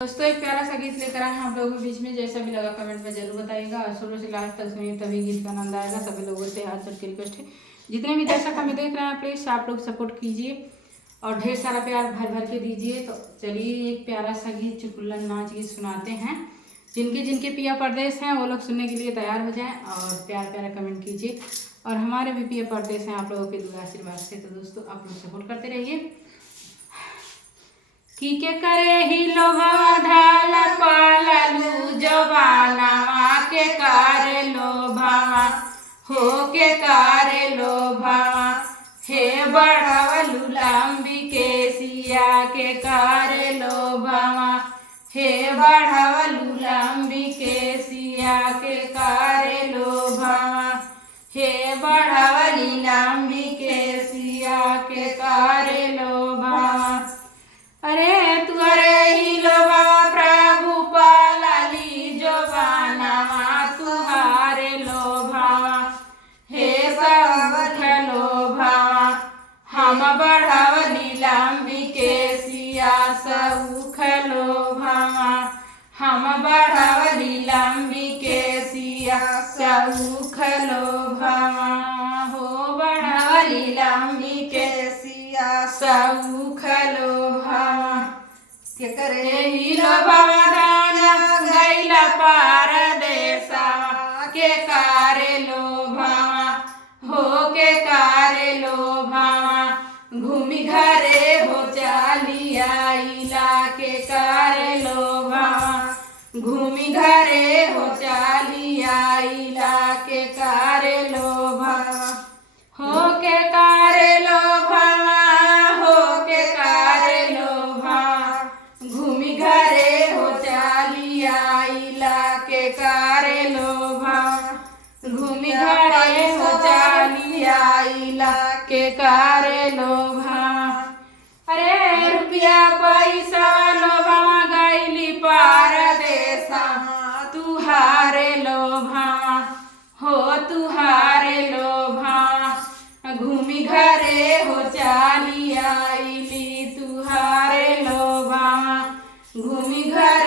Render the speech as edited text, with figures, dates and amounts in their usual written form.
दोस्तों एक प्यारा सा गीत लेकर आए हैं आप लोगों के बीच में। जैसा भी लगा कमेंट में जरूर बताइएगा और शुरू से लास्ट तक सुनिए, तभी गीत का आनंद आएगा। सभी लोगों से हाथ जोड़ के रिक्वेस्ट है, जितने भी दर्शक हमें देख रहे हैं प्लीज़ आप लोग सपोर्ट कीजिए और ढेर सारा प्यार भर भर के दीजिए। तो चलिए एक प्यारा सा गीत चुटकुला नाच गीत सुनाते हैं। जिनके जिनके पिया परदेश हैं वो लोग सुनने के लिए तैयार हो जाएँ और प्यार प्यारा कमेंट कीजिए। और हमारे भी पिया परदेश हैं आप लोगों के दुआ आशीर्वाद से, तो दोस्तों आप लोग सपोर्ट करते रहिए। की के करे ही लोभवा ढाल पालू जवानवा के करे लोभवा हो के करे लोभवा हे बढ़वलू लंबी के सिया के करे लोभवा हे बढ़वलू लंबी के सिया के करे लोभवा हे बढ़वली लंबी के सिया के करे लोभवा। अरे तुअरे ही लोभवा प्रभु पालली जवानवा तुहारे लोभवा हे सौख लोभवा हम बढ़वली लंबी के सिया सौख लोभवा हम बढ़वली लंबी के सिया सौख लोभवा हो बढ़वली लंबी के सिया सौख लोभवा के करे ही लोभवा दाना गैला पार देसा के कारे लोभवा हो के कारे लोभवा घूमी घरे हो चाली आइला के कारे लोभवा घूमी घरे हो चाली आइला के कारे लोभवा हो के कारे लोभवा हो के कारे लोभवा घूमी घरे हो चाली आइला के कारे लोभवा घूमी घरे हो चाली आइला के कारे लोभवा। अरे रुपया पैसा लोभवा गैली पार देसा तुहारे लोभवा हो तुहारे लोभवा घूमी घरे हो चाली आइली तुहारे लोभवा घूमी घर